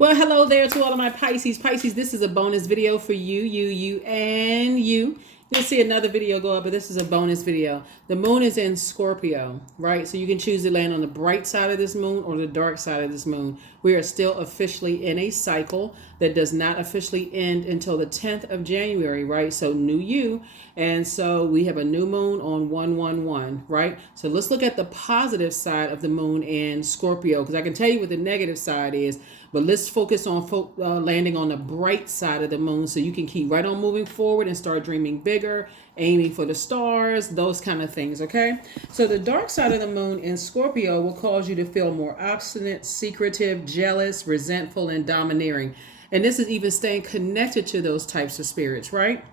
Well, hello there to all of my Pisces. Pisces, this is a bonus video for you, and you. You'll see another video go up, but this is a bonus video. The moon is in Scorpio, right? So you can choose to land on the bright side of this moon or the dark side of this moon. We are still officially in a cycle that does not officially end until the 10th of January, right? So new you. And so we have a new moon on 111, right? So let's look at the positive side of the moon in Scorpio, because I can tell you what the negative side is. But let's focus on landing on the bright side of the moon so you can keep right on moving forward and start dreaming bigger, aiming for the stars, those kind of things, okay? So the dark side of the moon in Scorpio will cause you to feel more obstinate, secretive, jealous, resentful, and domineering. And this is even staying connected to those types of spirits, right?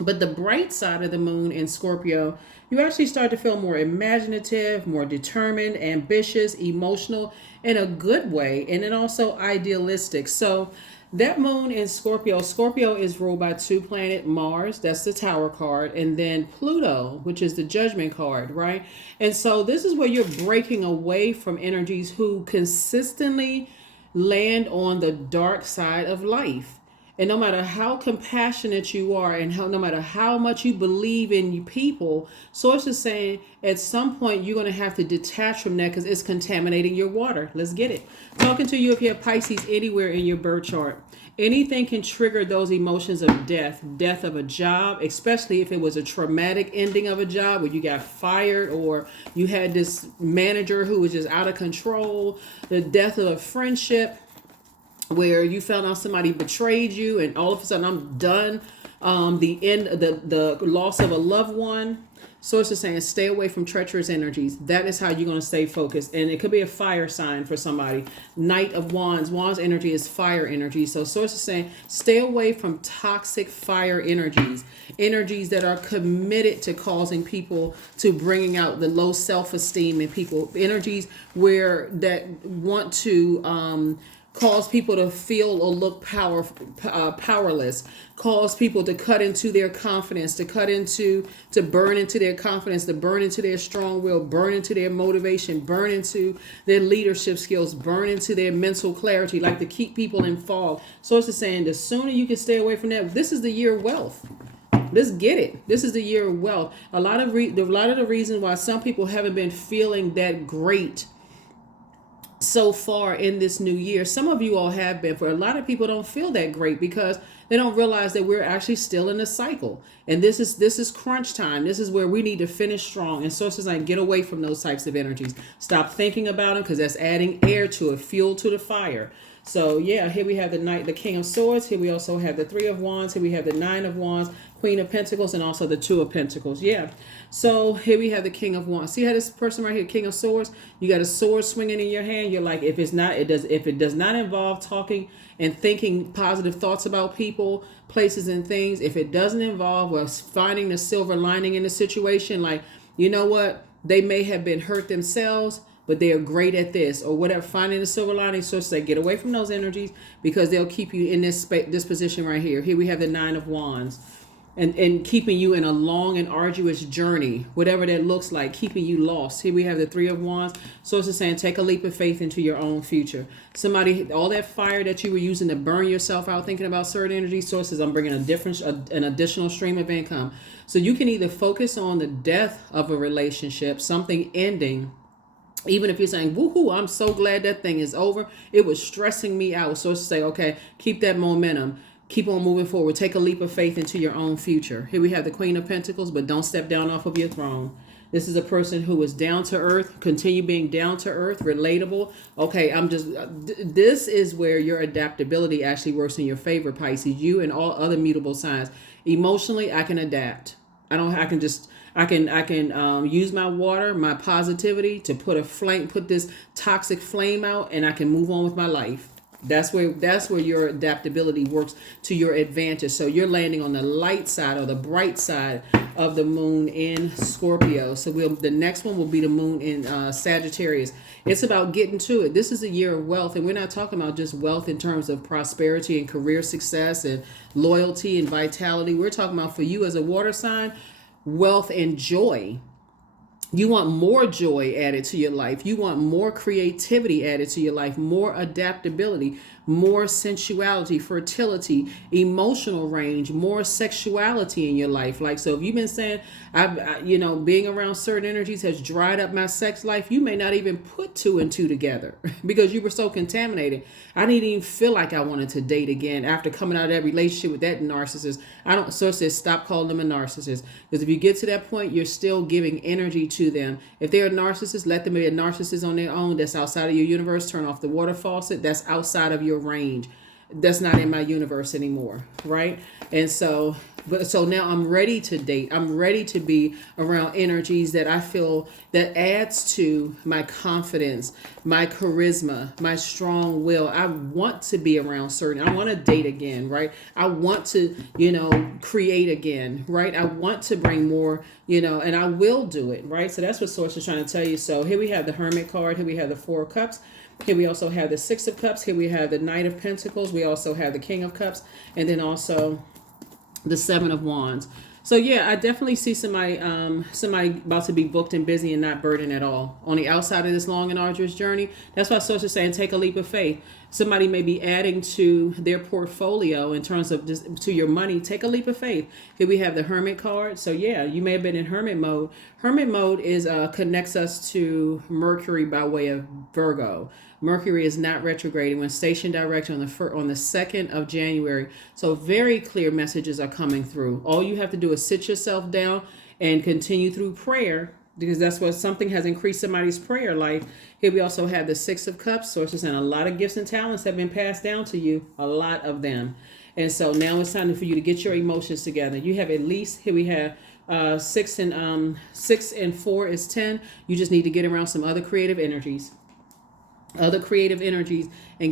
But the bright side of the moon in Scorpio, you actually start to feel more imaginative, more determined, ambitious, emotional in a good way, and then also idealistic. So that moon in Scorpio is ruled by two planets, Mars, that's the Tower card, and then Pluto, which is the Judgment card, right? And so this is where you're breaking away from energies who consistently land on the dark side of life. And no matter how compassionate you are and no matter how much you believe in you people, Source is saying at some point you're going to have to detach from that because it's contaminating your water. Let's get it. Talking to you if you have Pisces anywhere in your birth chart. Anything can trigger those emotions of death of a job, especially if it was a traumatic ending of a job where you got fired or you had this manager who was just out of control, the death of a friendship, where you found out somebody betrayed you and all of a sudden I'm done. The end, the loss of a loved one. Source is saying stay away from treacherous energies. That is how you're going to stay focused. And it could be a fire sign for somebody. Knight of Wands. Wands energy is fire energy. So Source is saying stay away from toxic fire energies. Energies that are committed to causing people to bringing out the low self-esteem in people. Energies where that want to cause people to feel or look powerless, cause people to cut into their confidence, to burn into their confidence, to burn into their strong will, burn into their motivation, burn into their leadership skills, burn into their mental clarity, like to keep people in fog. So it's saying the sooner you can stay away from that, this is the year of wealth. Let's get it. This is the year of wealth. A lot of the reason why some people haven't been feeling that great so far in this new year, some of you all have been, for a lot of people don't feel that great because they don't realize that we're actually still in a cycle, and this is crunch time. This is where we need to finish strong. And Sources like get away from those types of energies. Stop thinking about them because that's adding air to it, fuel to the fire. So yeah, here we have the King of Swords. Here we also have the Three of Wands. Here we have the Nine of Wands, Queen of Pentacles, and also the Two of Pentacles. Yeah. So here we have the King of Wands. See how this person right here, King of Swords, you got a sword swinging in your hand. You're like, if it does not involve talking and thinking positive thoughts about people, places, and things, if it doesn't involve finding the silver lining in the situation, like, you know what, they may have been hurt themselves, but they are great at this or whatever, finding the silver lining. So say get away from those energies because they'll keep you in this position right here. Here we have the Nine of Wands. And keeping you in a long and arduous journey, whatever that looks like, keeping you lost. Here we have the Three of Wands. So it's saying take a leap of faith into your own future. Somebody, all that fire that you were using to burn yourself out thinking about certain energy sources, I'm bringing an additional stream of income. So you can either focus on the death of a relationship, something ending. Even if you're saying, woohoo, I'm so glad that thing is over. It was stressing me out. So it's say, okay, keep that momentum. Keep on moving forward. Take a leap of faith into your own future. Here we have the Queen of Pentacles, but don't step down off of your throne. This is a person who is down to earth. Continue being down to earth, relatable. Okay, this is where your adaptability actually works in your favor, Pisces. You and all other mutable signs. Emotionally, I can adapt. I can use my water, my positivity to put this toxic flame out, and I can move on with my life. That's where your adaptability works to your advantage. So you're landing on the light side or the bright side of the moon in Scorpio. So the next one will be the moon in Sagittarius. It's about getting to it. This is a year of wealth, and we're not talking about just wealth in terms of prosperity and career success and loyalty and vitality. We're talking about, for you as a water sign, wealth and joy. You want more joy added to your life. You want more creativity added to your life, more adaptability, more sensuality, fertility, emotional range, more sexuality in your life. Like, so if you've been saying, being around certain energies has dried up my sex life, you may not even put two and two together because you were so contaminated. I didn't even feel like I wanted to date again after coming out of that relationship with that narcissist. So it says stop calling them a narcissist, because if you get to that point, you're still giving energy to them. If they're a narcissist, let them be a narcissist on their own. That's outside of your universe. Turn off the water faucet. That's outside of your range. That's not in my universe anymore, right? And so now I'm ready to date. I'm ready to be around energies that I feel that adds to my confidence, my charisma, my strong will. I want to be around certain. I want to date again, right? I want to, create again, right? I want to bring more, and I will do it, right? So that's what Source is trying to tell you. So here we have the Hermit card. Here we have the Four of Cups. Here we also have the Six of Cups. Here we have the Knight of Pentacles. We also have the King of Cups. And then also the Seven of Wands. So yeah, I definitely see somebody about to be booked and busy and not burdened at all on the outside of this long and arduous journey. That's why Source is saying take a leap of faith. Somebody may be adding to their portfolio in terms of just to your money. Take a leap of faith. Here we have the Hermit card. So yeah, you may have been in Hermit mode. Hermit mode is connects us to Mercury by way of Virgo. Mercury is not retrograding when stationed direct on the 2nd of January. So very clear messages are coming through. All you have to do is sit yourself down and continue through prayer, because that's what something has increased somebody's prayer life. Here we also have the Six of Cups. Sources and a lot of gifts and talents have been passed down to you, a lot of them. And so now it's time for you to get your emotions together. You have at least, here we have 6 and 4 is 10. You just need to get around some other creative energies. And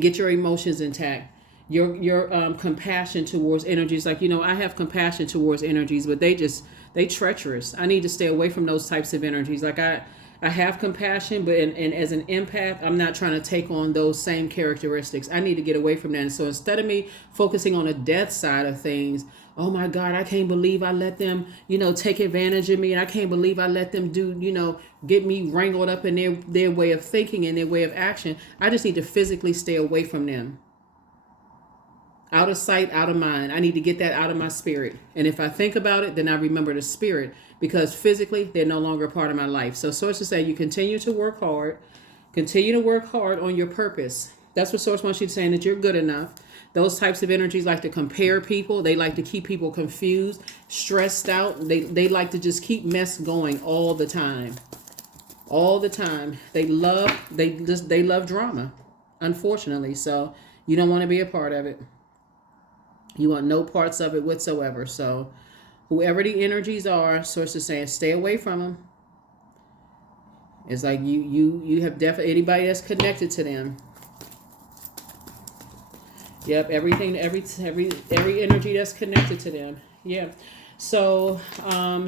get your emotions intact. Your compassion towards energies. Like, I have compassion towards energies, but they treacherous. I need to stay away from those types of energies. Like I have compassion, but and as an empath, I'm not trying to take on those same characteristics. I need to get away from that. And so instead of me focusing on the death side of things, oh my God, I can't believe I let them, take advantage of me. And I can't believe I let them do, get me wrangled up in their way of thinking and their way of action. I just need to physically stay away from them. Out of sight, out of mind. I need to get that out of my spirit. And if I think about it, then I remember the spirit, because physically they're no longer a part of my life. So Source is saying you continue to work hard. Continue to work hard on your purpose. That's what Source wants you to say, that you're good enough. Those types of energies like to compare people. They like to keep people confused, stressed out. They like to just keep mess going all the time. All the time. They love drama, unfortunately. So you don't want to be a part of it. You want no parts of it whatsoever. So whoever the energies are, Source is saying stay away from them. It's like you have definitely anybody that's connected to them. Yep, every energy that's connected to them. Yeah. So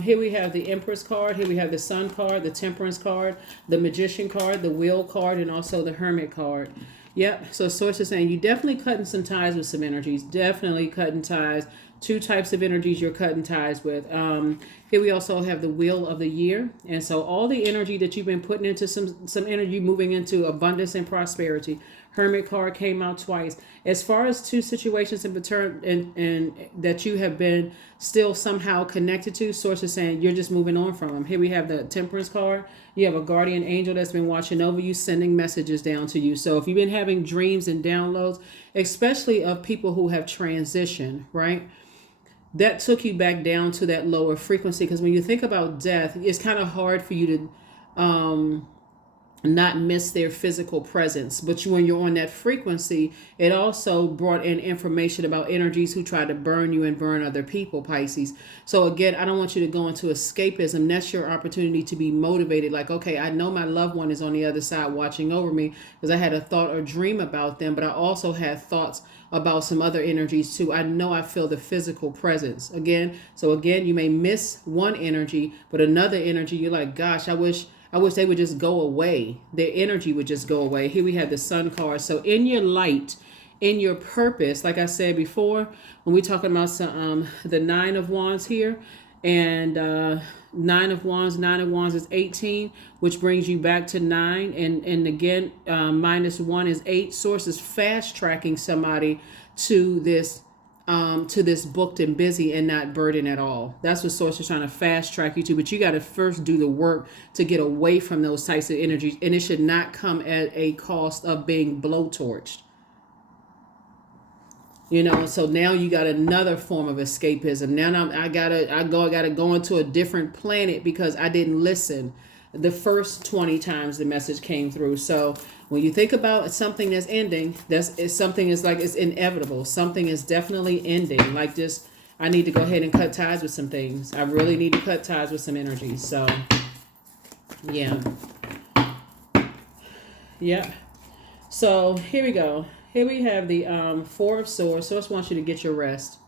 here we have the Empress card. Here we have the Sun card, the Temperance card, the Magician card, the Wheel card, and also the Hermit card. Yep. So Source is saying you definitely cutting some ties with some energies. Definitely cutting ties. Two types of energies you're cutting ties with. Here we also have the Wheel of the Year. And so all the energy that you've been putting into some energy moving into abundance and prosperity. Hermit card came out twice. As far as two situations in return and that you have been still somehow connected to, Source is saying you're just moving on from them. Here we have the Temperance card. You have a guardian angel that's been watching over you, sending messages down to you. So if you've been having dreams and downloads, especially of people who have transitioned, right? That took you back down to that lower frequency. Because when you think about death, it's kind of hard for you to not miss their physical presence. But when you're on that frequency, it also brought in information about energies who try to burn you and burn other people, Pisces. So again, I don't want you to go into escapism. That's your opportunity to be motivated. Like, okay, I know my loved one is on the other side watching over me because I had a thought or dream about them, but I also had thoughts about some other energies too. I know I feel the physical presence again. So again, you may miss one energy, but another energy, you're like, gosh, I wish they would just go away. Their energy would just go away. Here we have the Sun card. So in your light, in your purpose, like I said before, when we're talking about the Nine of Wands here, And Nine of Wands is 18, which brings you back to 9. And again, -1 is 8. Source is fast tracking somebody to this booked and busy and not burdened at all. That's what Source is trying to fast track you to. But you got to first do the work to get away from those types of energies. And it should not come at a cost of being blowtorched. So now you got another form of escapism. Now I gotta go into a different planet because I didn't listen the first 20 times the message came through. So when you think about something that's ending, something is like it's inevitable. Something is definitely ending. Like this, I need to go ahead and cut ties with some things. I really need to cut ties with some energies. So yeah. So here we go. Here we have the 4 of Swords. Source wants you to get your rest.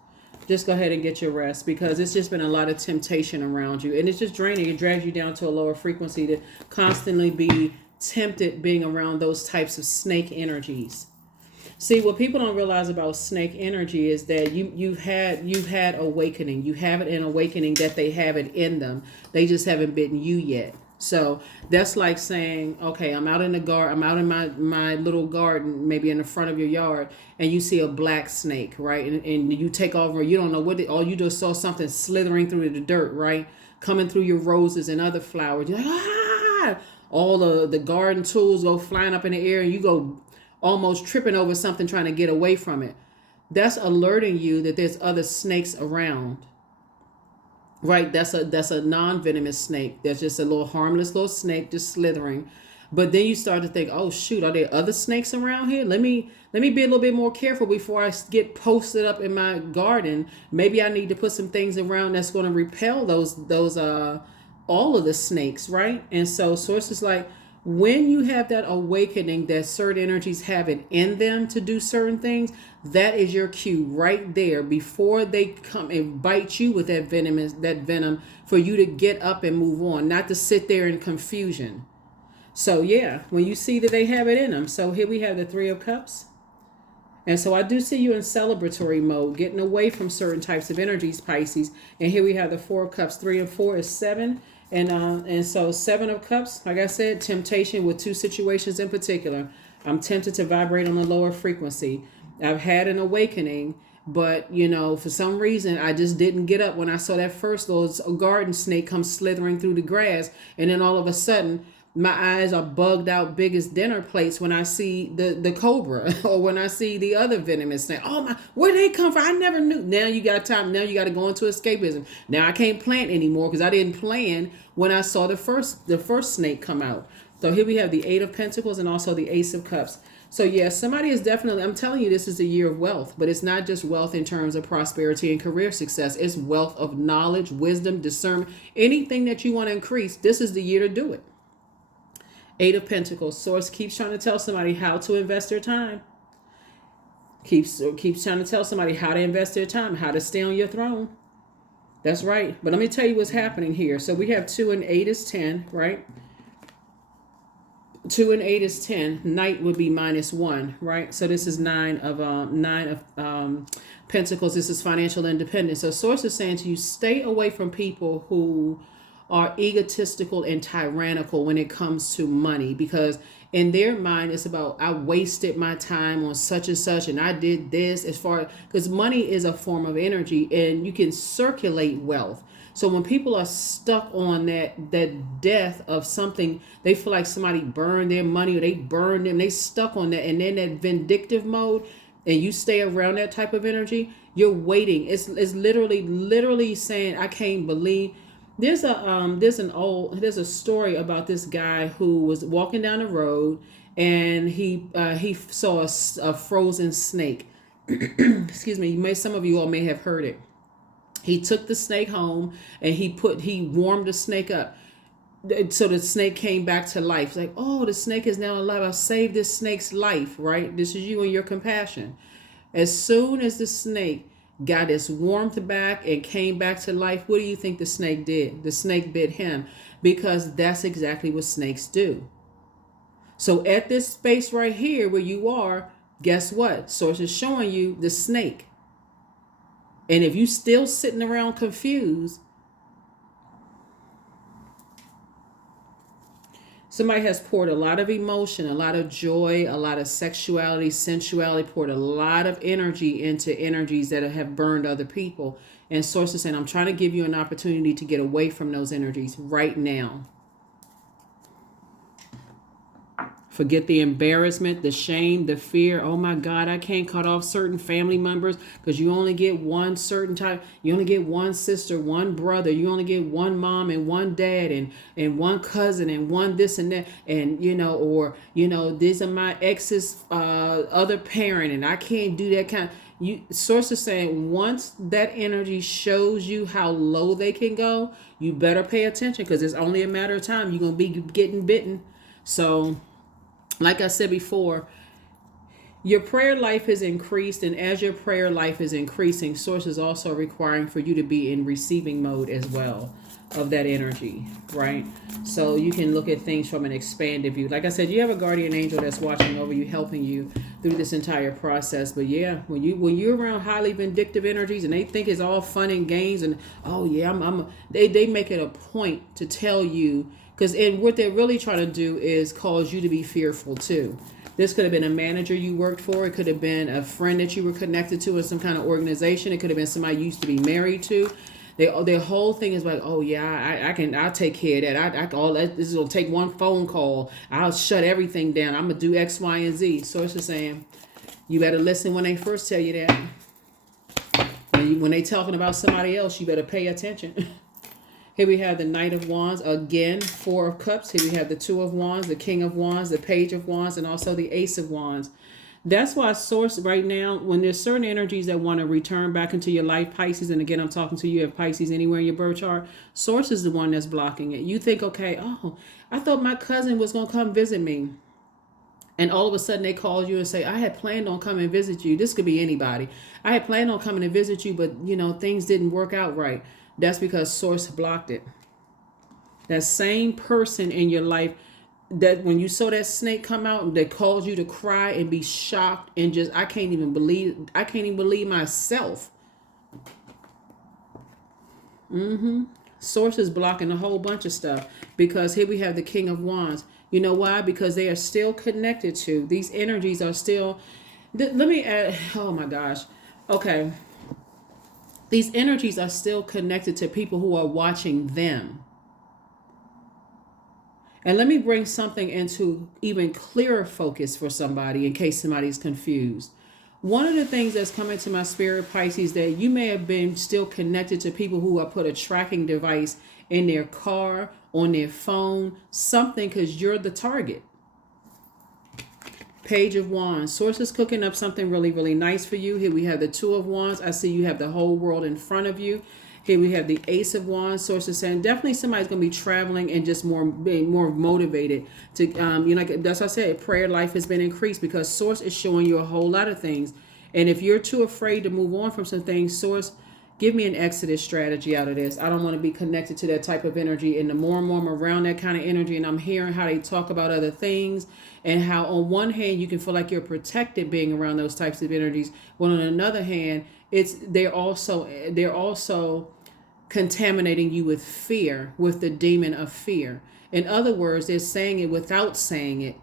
Just go ahead and get your rest because it's just been a lot of temptation around you. And it's just draining. It drags you down to a lower frequency to constantly be tempted being around those types of snake energies. See, what people don't realize about snake energy is that you've had awakening. You have it in awakening that they have it in them. They just haven't bitten you yet. So that's like saying, okay, I'm out in the garden, I'm out in my little garden, maybe in the front of your yard, and you see a black snake, right? And you take over, you don't know you just saw something slithering through the dirt, right? Coming through your roses and other flowers. You're like, ah! All the garden tools go flying up in the air and you go almost tripping over something trying to get away from it. That's alerting you that there's other snakes around. Right, that's a non-venomous snake. That's just a little harmless little snake just slithering. But then you start to think, oh shoot, are there other snakes around here? Let me be a little bit more careful before I get posted up in my garden. Maybe I need to put some things around that's going to repel those all of the snakes, right? And so sources like when you have that awakening that certain energies have it in them to do certain things, that is your cue right there before they come and bite you with that venom for you to get up and move on, not to sit there in confusion. So yeah, when you see that they have it in them. So here we have the 3 of Cups. And so I do see you in celebratory mode, getting away from certain types of energies, Pisces. And here we have the 4 of Cups. 3 and 4 is 7. And so 7 of Cups, like I said, temptation with 2 situations in particular. I'm tempted to vibrate on a lower frequency. I've had an awakening, but for some reason I just didn't get up when I saw that first little garden snake come slithering through the grass, and then all of a sudden my eyes are bugged out big as dinner plates when I see the cobra or when I see the other venomous snake. Oh my, where they come from? I never knew. Now you got time. Now you got to go into escapism. Now I can't plant anymore because I didn't plan when I saw the first snake come out. So here we have the 8 of Pentacles and also the Ace of Cups. So yeah, somebody is definitely, I'm telling you, this is a year of wealth, but it's not just wealth in terms of prosperity and career success. It's wealth of knowledge, wisdom, discernment, anything that you want to increase. This is the year to do it. 8 of Pentacles. Source keeps trying to tell somebody how to invest their time. Keeps trying to tell somebody how to invest their time, how to stay on your throne. That's right. But let me tell you what's happening here. So we have 2 and 8 is 10, right? 2 and 8 is 10. Knight would be -1, right? So this is 9 of Pentacles. This is financial independence. So Source is saying to you, stay away from people who are egotistical and tyrannical when it comes to money, because in their mind it's about, I wasted my time on such and such and I did this, because money is a form of energy and you can circulate wealth. So when people are stuck on that death of something, they feel like somebody burned their money or they burned them, they stuck on that, and then that vindictive mode, and you stay around that type of energy, you're waiting. It's literally saying, I can't believe. There's a story about this guy who was walking down the road and he saw a frozen snake. Excuse me. Some of you all may have heard it. He took the snake home and he warmed the snake up. So the snake came back to life. It's like, oh, the snake is now alive. I saved this snake's life, right? This is you and your compassion. As soon as the snake got its warmth back and came back to life, what do you think the snake did? The snake bit him, because that's exactly what snakes do. So at this space right here where you are, guess what? Source is showing you the snake. And if you still sitting around confused, Somebody has poured a lot of emotion, a lot of joy, a lot of sexuality, sensuality, poured a lot of energy into energies that have burned other people. And Source is saying, I'm trying to give you an opportunity to get away from those energies right now. Forget the embarrassment, the shame, the fear. Oh my God, I can't cut off certain family members because you only get one certain type. You only get one sister, one brother. You only get one mom and one dad and one cousin and one this and that. And, these are my ex's other parent and I can't do that kind. Source is saying once that energy shows you how low they can go, you better pay attention because it's only a matter of time. You're going to be getting bitten. So, like I said before, your prayer life is increased, and as your prayer life is increasing, Source is also requiring for you to be in receiving mode as well of that energy, right? So you can look at things from an expanded view. Like I said, you have a guardian angel that's watching over you, helping you through this entire process. But yeah, when you're around highly vindictive energies and they think it's all fun and games, and they make it a point to tell you. And what they're really trying to do is cause you to be fearful too. This could have been a manager you worked for. It could have been a friend that you were connected to in some kind of organization. It could have been somebody you used to be married to. Their whole thing is like, oh yeah, I'll take care of that. This is gonna take one phone call. I'll shut everything down. I'm gonna do X, Y, and Z. So it's just saying, you better listen when they first tell you that. When they talking about somebody else, you better pay attention. Here we have the Knight of Wands, again, Four of Cups. Here we have the Two of Wands, the King of Wands, the Page of Wands, and also the Ace of Wands. That's why Source right now, when there's certain energies that want to return back into your life, Pisces, and again, I'm talking to you, have Pisces anywhere in your birth chart, Source is the one that's blocking it. You think, okay, I thought my cousin was going to come visit me. And all of a sudden they call you and say, I had planned on coming and visit you. This could be anybody. I had planned on coming to visit you, but, things didn't work out right. That's because Source blocked it. That same person in your life that when you saw that snake come out, that caused you to cry and be shocked and just, I can't even believe myself. Source is blocking a whole bunch of stuff because here we have the King of Wands. You know why? Because they are still connected to, these energies are still, let me add, oh my gosh. Okay. These energies are still connected to people who are watching them. And let me bring something into even clearer focus for somebody in case somebody's confused. One of the things that's coming to my spirit, Pisces, that you may have been still connected to people who have put a tracking device in their car, on their phone, something, because you're the target. Page of Wands. Source is cooking up something really, really nice for you. Here we have the Two of Wands. I see you have the whole world in front of you. Here we have the Ace of Wands. Source is saying definitely somebody's going to be traveling and just being more motivated to, that's what I said, prayer life has been increased because Source is showing you a whole lot of things. And if you're too afraid to move on from some things, Source, give me an exodus strategy out of this. I don't want to be connected to that type of energy. And the more and more I'm around that kind of energy and I'm hearing how they talk about other things and how on one hand you can feel like you're protected being around those types of energies. But on another hand, they're also contaminating you with fear, with the demon of fear. In other words, they're saying it without saying it.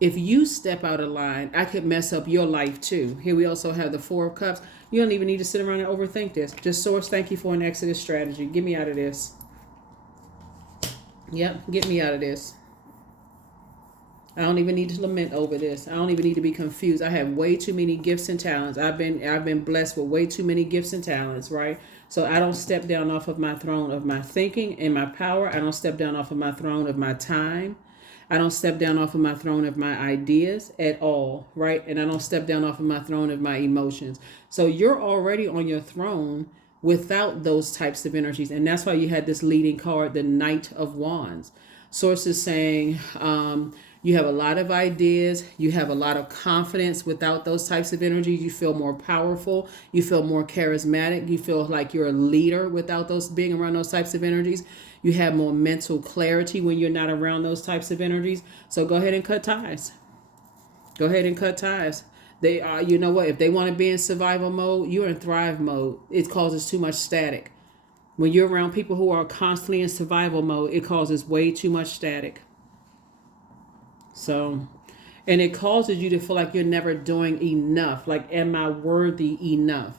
If you step out of line, I could mess up your life too. Here we also have the Four of Cups. You don't even need to sit around and overthink this. Just Source, thank you for an exodus strategy. Get me out of this. Yep, get me out of this. I don't even need to lament over this. I don't even need to be confused. I have way too many gifts and talents. I've been blessed with way too many gifts and talents, right? So I don't step down off of my throne of my thinking and my power. I don't step down off of my throne of my time. I don't step down off of my throne of my ideas at all, right? And I don't step down off of my throne of my emotions. So you're already on your throne without those types of energies. And that's why you had this leading card, the Knight of Wands. Source is saying you have a lot of ideas. You have a lot of confidence without those types of energies. You feel more powerful. You feel more charismatic. You feel like you're a leader without those being around those types of energies. You have more mental clarity when you're not around those types of energies. So go ahead and cut ties. Go ahead and cut ties. They are, you know what? If they want to be in survival mode, you're in thrive mode. It causes too much static. When you're around people who are constantly in survival mode, it causes way too much static. So, and it causes you to feel like you're never doing enough. Like, am I worthy enough?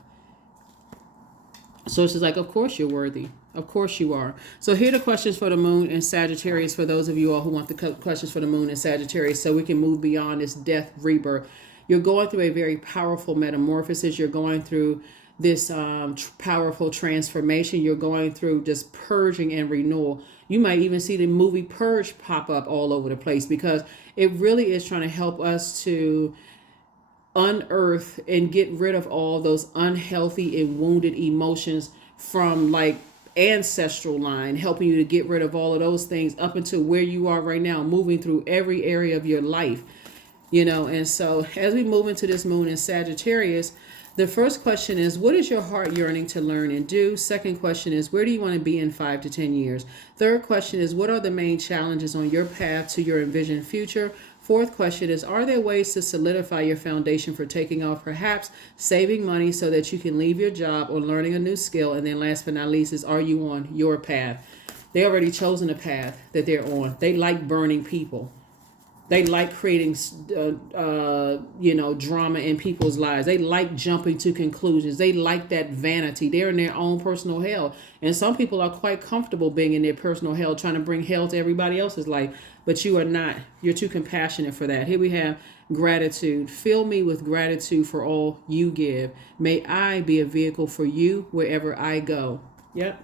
So it's just like, of course you're worthy. Of course you are. So here are the questions for the moon and Sagittarius for those of you all who want the questions for the moon and Sagittarius so we can move beyond this death rebirth. You're going through a very powerful metamorphosis. You're going through this powerful transformation. You're going through just purging and renewal. You might even see the movie Purge pop up all over the place because it really is trying to help us to unearth and get rid of all those unhealthy and wounded emotions from like ancestral line, helping you to get rid of all of those things up until where you are right now, moving through every area of your life, you know. And so as we move into this moon in Sagittarius, the first question is, what is your heart yearning to learn and do? Second question is, where do you want to be in 5 to 10 years? Third question is, what are the main challenges on your path to your envisioned future? Fourth question is, are there ways to solidify your foundation for taking off, perhaps saving money so that you can leave your job or learning a new skill? And then last but not least is, are you on your path? They already chosen a path that they're on. They like burning people. They like creating, drama in people's lives. They like jumping to conclusions. They like that vanity. They're in their own personal hell. And some people are quite comfortable being in their personal hell, trying to bring hell to everybody else's life. But you are not. You're too compassionate for that. Here we have gratitude. Fill me with gratitude for all you give. May I be a vehicle for you wherever I go. Yep.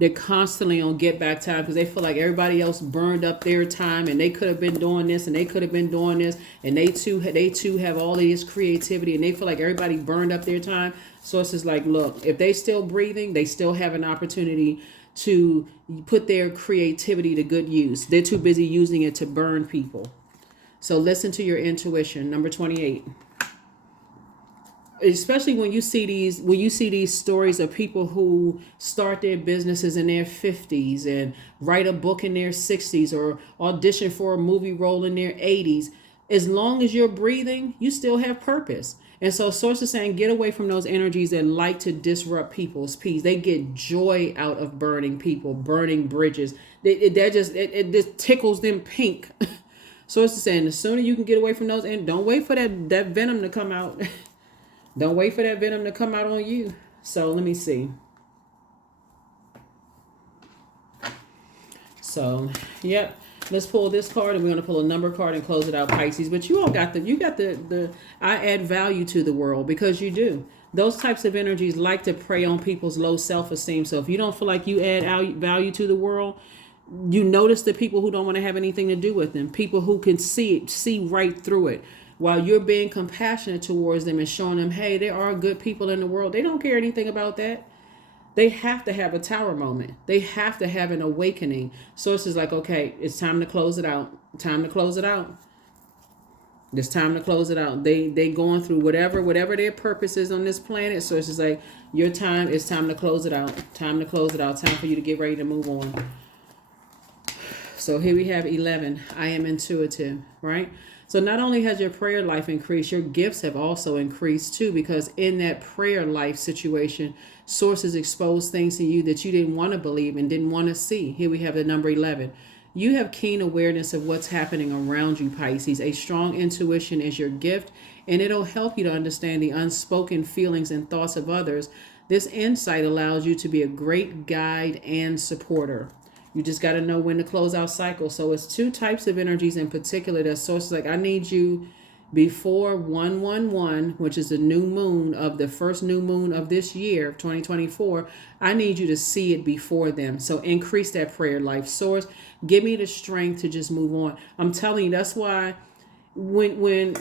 They're constantly on get back time because they feel like everybody else burned up their time and they could have been doing this and they could have been doing this and they too have all of this creativity and they feel like everybody burned up their time. So it's just like, look, if they still breathing, they still have an opportunity to put their creativity to good use. They're too busy using it to burn people. So listen to your intuition. Number 28. Especially when you see these stories of people who start their businesses in their 50s and write a book in their 60s or audition for a movie role in their 80s, as long as you're breathing, you still have purpose. And so Source is saying, get away from those energies that like to disrupt people's peace. They get joy out of burning people, burning bridges. It just tickles them pink. Source is saying, the sooner you can get away from those, and don't wait for that venom to come out. Don't wait for that venom to come out on you. So let me see. So, yep. Let's pull this card and we're going to pull a number card and close it out, Pisces. But you all got the I add value to the world because you do. Those types of energies like to prey on people's low self-esteem. So if you don't feel like you add value to the world, you notice the people who don't want to have anything to do with them. People who can see right through it. While you're being compassionate towards them and showing them, hey, there are good people in the world. They don't care anything about that. They have to have a tower moment. They have to have an awakening. So it's just like, okay, it's time to close it out. Time to close it out. It's time to close it out. They going through whatever their purpose is on this planet. So it's just like, your time, it's time to close it out. Time to close it out. Time for you to get ready to move on. So here we have 11. I am intuitive, right? So not only has your prayer life increased, your gifts have also increased too, because in that prayer life situation, sources expose things to you that you didn't want to believe and didn't want to see. Here we have the number 11. You have keen awareness of what's happening around you, Pisces. A strong intuition is your gift, and it'll help you to understand the unspoken feelings and thoughts of others. This insight allows you to be a great guide and supporter. You just got to know when to close out cycle. So it's two types of energies in particular that sources like, I need you before 111, which is the new moon of the first new moon of this year, 2024. I need you to see it before them. So increase that prayer life. Source, give me the strength to just move on. I'm telling you, that's why when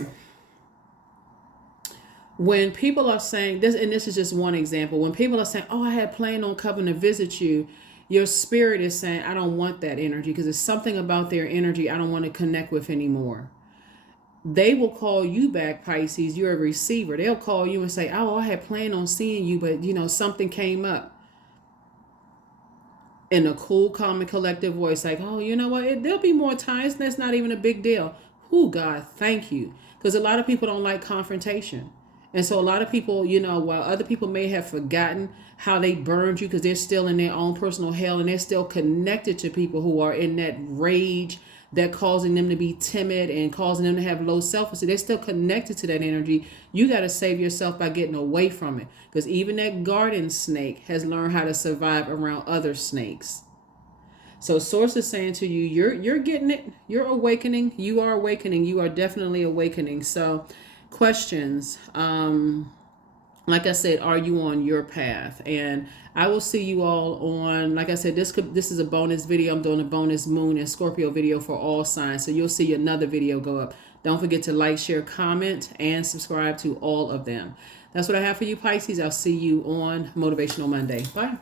people are saying this, and this is just one example, when people are saying, oh, I had planned on coming to visit you, your spirit is saying, I don't want that energy because there's something about their energy I don't want to connect with anymore. They will call you back, Pisces. You're a receiver. They'll call you and say, oh, I had planned on seeing you, but something came up. In a cool, calm, and collective voice, like, oh, you know what? There'll be more times. That's not even a big deal. Oh, God, thank you. Because a lot of people don't like confrontation. And so a lot of people, you know, while other people may have forgotten how they burned you because they're still in their own personal hell and they're still connected to people who are in that rage that causing them to be timid and causing them to have low self-esteem. They're still connected to that energy. You got to save yourself by getting away from it, because even that garden snake has learned how to survive around other snakes. So source is saying to you, you're getting it. You're awakening. You are awakening. You are definitely awakening. So questions. Like I said, are you on your path? And I will see you all on, like I said, this is a bonus video. I'm doing a bonus moon and Scorpio video for all signs. So you'll see another video go up. Don't forget to like, share, comment, and subscribe to all of them. That's what I have for you, Pisces. I'll see you on Motivational Monday. Bye.